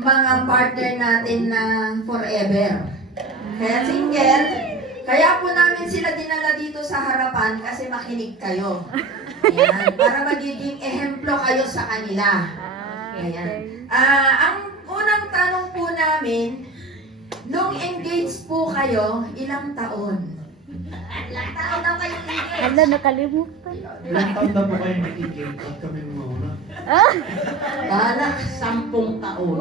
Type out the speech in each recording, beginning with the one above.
mga partner natin na forever. Kaya single, kaya po namin sila dinala dito sa harapan kasi makinig kayo. Ayan, para magiging ehemplo kayo sa kanila. Ayan. Ang unang tanong po namin, nung engaged po kayo, ilang taon? Ilang taon daw kayo engaged? Hala, nakalimutan. Ilang taon na po kayo nag-engage at kami muna? Bala, 10 taon.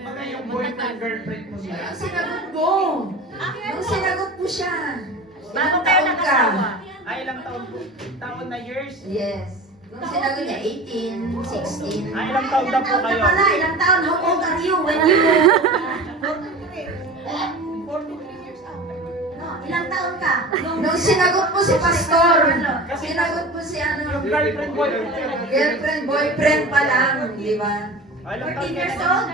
Mga yung boyfriend, girlfriend mo siya. Ang sinagot ko. Nung sinagot po siya. Bago Ilang kayo taon ka? nakasawa? Ay, ilang taon po? Taon na years? Yes. Nung sinagot niya, 18, 16. Ay, ilang taon na po kayo? Ilang taon? How old are you when you were? 43 years old. Ilang taon ka? Nung sinagot po si Pastor, sinagot po si Yung girlfriend, boyfriend. girlfriend, boyfriend pa lang, di ba? Ay, ilang taon 14 ka years na? old?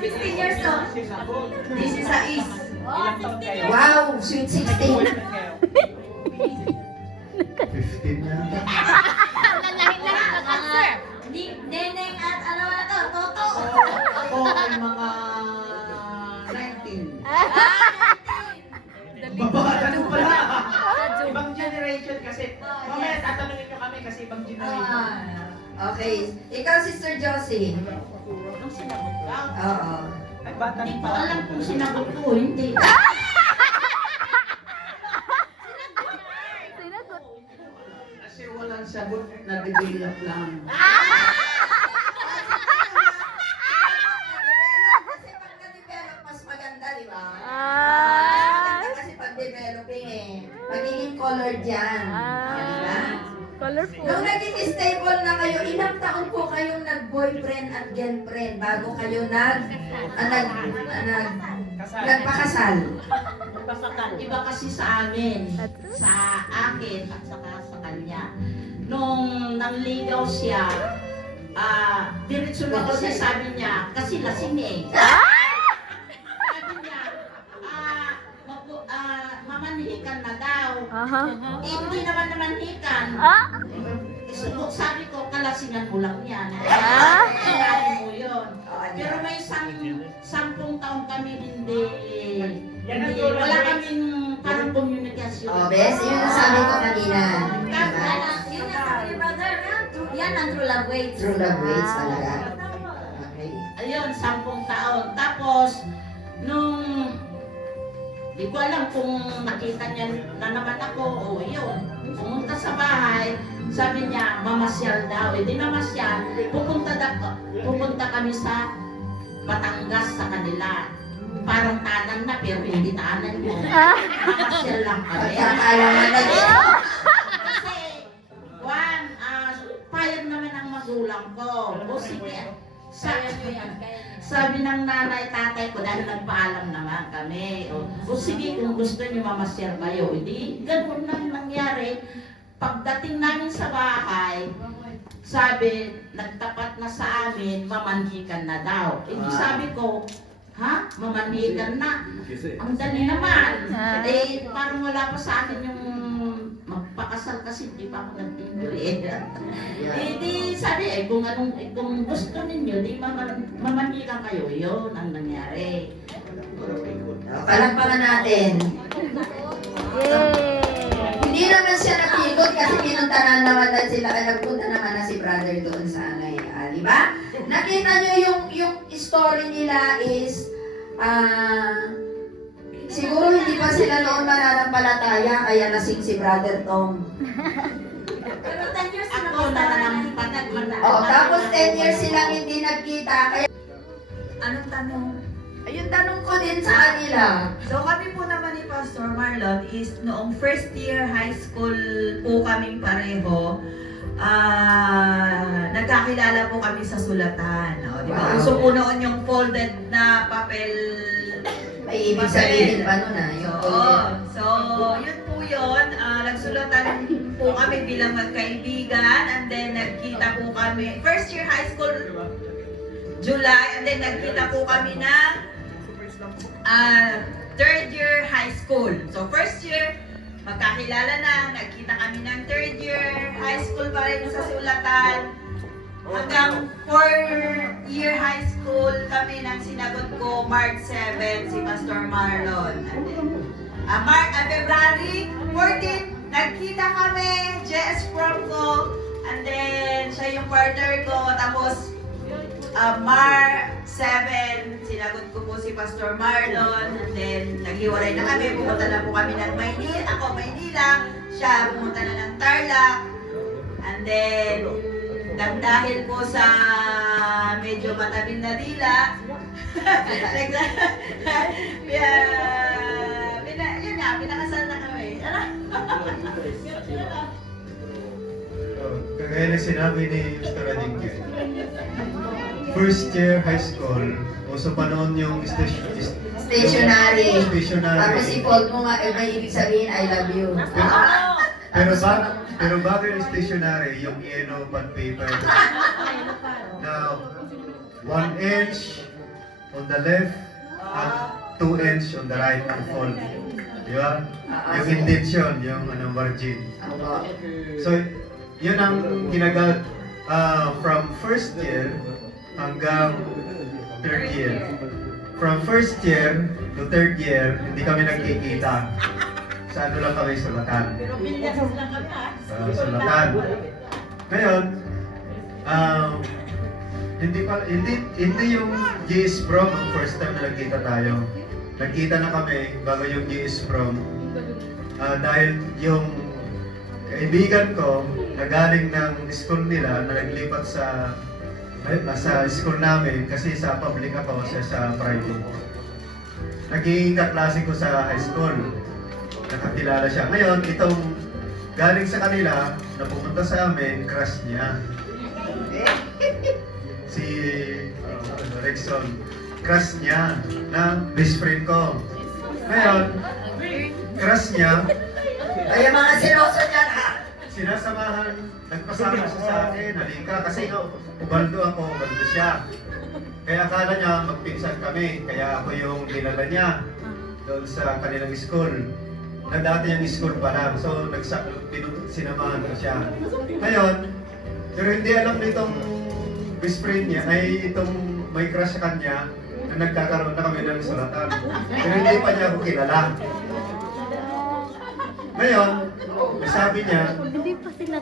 16 years old. This is a is. Ilang taon kayo? Wow, sweet 16. Boyfriend kayo? 15 na. Neneng at ano na to, Toto. Ako ay mga 19. Babaatan mo pala. Ibang generation kasi. Mamaya tatanungin nyo kami kasi ibang generation. Okay. Ikaw, Sister Josie. Nung sinagot lang. Oo. Ay, bata Hindi ko pa. alam kung sinagot ko o hindi. Sinagot. Kasi walang sagot na develop lang. Kasi pag na-develop, mas maganda, di ba? Ah. Maganda kasi pag developing magiging colored yan. Di ba? Colorful. Nung naging stable na kayo, ilang taon po kayong nag-boyfriend at girlfriend bago kayo nagpakasal? Pasakan. Iba kasi sa amin. Sa akin at saka sa kanya. Nung nangligaw siya, diretso na kasi sabi niya, kasi lasing eh. Sabi niya, mamanhikan na daw. Aha. Eh, hindi naman namanhikan. Sabi ko, kalasingan mo lang yan. Sinabi mo yun. Pero may 10 taon kami wala kaming parang komunikasyon. Oh, bes, yun ang sabi ko kanina. Diba? Yun ang sabi ni brother, yan ang true love waits. True love waits talaga. Okay. Ayun, 10 taon. Tapos, nung di ko alam kung nakita niya na naman ako, o yun, pumunta sa bahay, sabi niya, mamasyal daw. E di namasyal, pupunta kami sa Batangas sa kanila. Parang tanan na, pero hindi tanan mo. Mamasyal lang kami. Pagkakalaman na din. Kasi, Juan, payag naman ang magulang ko. O sige, sabi ng nanay, tatay ko, dahil nagpaalam naman kami. O sige, kung gusto niyo mamasyal kayo, hindi, ganun lang nangyari. Pagdating namin sa bahay, sabi, nagtapat na sa amin, mamanhikan na daw. Hindi sabi ko, ha? Mamanhikan na? Ang dali naman. Eh, parang wala pa sa akin yung magpakasal kasi hindi pa ako nagtinyo eh. Di sabi, kung gusto ninyo, di mamanhikan kayo. Yun ang nangyari. Palakpakan natin. Yay! Hindi naman siya napikot kasi pinuntahan naman na sila, nagpunta naman na si brother doon sa di ba? Nakita nyo yung story nila is, siguro hindi pa sila noon mananampalataya, kaya nasing si Brother Tom. Pero 10 years na Ako na nanampalag. Tapos 10 years silang hindi nagkita, kaya Anong tanong? ayun tanong ko din sa kanila. So kami po naman ni Pastor Marlon is noong first year high school po kaming pareho, nagkakilala po kami sa sulatan. O, di ba? Wow. Uso po noon yung folded na papel. May ibig sabihin pa nun Oo. So, yun po yun. Nagsulatan po kami bilang magkaibigan and then nagkita po kami. First year high school, July, and then nagkita po kami ng third year high school. So, first year, magkakilala na, nagkita kami ng third year high school pa rin sa sulatan. hanggang 4th-year high school kami nang sinagot ko March 7 si Pastor Marlon. And then, February 14, nagkita kami, JS Prom ko, and then siya yung partner ko, tapos March 7, sinagot ko po si Pastor Marlon, and then naghiwalay na kami, pumunta na po kami ng Maynila, ako Maynila, siya pumunta na ng Tarlac, and then dahil po sa medyo matabing na dila, yun nga, pinakasal na kami. Kagaya na sinabi ni Mr. Adingke, first year high school, uso pa noon yung Stationary. Tapos i-fold mo nga, may ibig sabihin, I love you. Pero bago yung stationary, yung yellow pad paper. Now, 1 inch on the left and 2 inch on the right to fold. Di ba? Yung intention, yung margin. So, yun ang ginagamit from first year hanggang third year. From first year to third year, hindi kami nagkikita. Sa ano lang kami, sulatan. Pero bilyas lang kami ha. Sulatan. Ngayon, hindi yung GS Prom ang first time na nagkita tayo. Nagkita na kami bago yung GS Prom. Dahil yung kaibigan ko na galing ng school nila na naglipat sa school namin kasi sa public ako, siya sa private. Naging kaklase ko sa high school. Nakakilala siya. Ngayon, itong galing sa kanila, na pumunta sa amin, crush niya. Si Rexon. Crush niya na best friend ko. Ngayon, crush niya, Ay, mga siloso dyan ha! sinasamahan, nagpasama siya sa akin, halika, kasi ubaldo ako, ubaldo siya. Kaya akala niya magpinsan kami, kaya ako yung dinala niya doon sa kanilang school. Na dati yung school pa lang, so sinamahan ko siya. Ngayon, pero hindi alam nitong best friend niya, ay itong may crush sa kanya, na nagkakaroon na kami ng sulatan. Pero hindi pa niya ako kilala. Ngayon, sabi niya, Hindi pa sila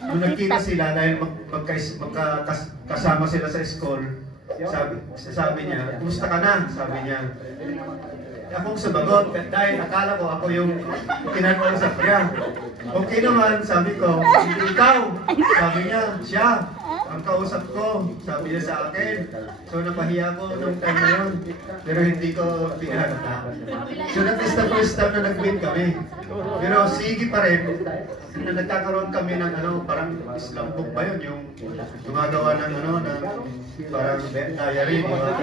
nung nagkita sila dahil magkasama sila sa school, sabi niya, kumusta ka na? Sabi niya. Akong sumagot dahil akala ko ako yung kinakausap niya. Okay naman, sabi ko, hindi ikaw. Sabi niya, siya. Ang kausap ko, sabi niya sa akin. So napahiya ko nung time na yun. Pero hindi ko pinahata. So that is the first time na nag-meet kami. Pero sige pa rin, na nagkakaroon kami ng parang Islam book ba yun? Yung gumagawa ng parang diary, di ba?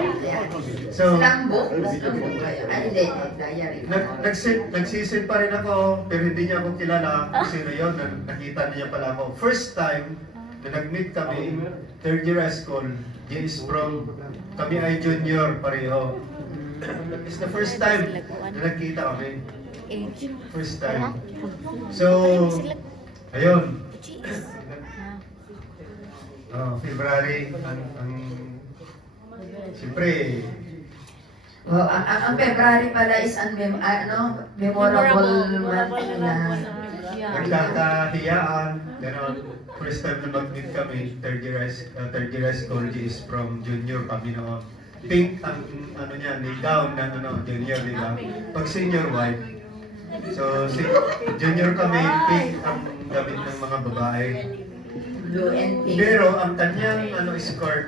So, Lambok? Ay, hindi. Diary. Nagsisin pa rin ako, pero hindi niya ako kilala kung sino yun. Nakita niya pala ako. First time na nag-meet kami, third year high school, JS Prom. Kami ay junior pareho. It's the first time na nagkita kami. First time. So, ayun. February, siyempre, Ang February pala is memorable month na nagkakahiyaan, gano'n. First time na mag-meet kami, third year high school, is from junior kami noon. Pink ang niya, ni gown na junior, di ba? Pag senior white. So, junior kami, pink ang damit ng mga babae. blue and pink. Pero ang kanyang skirt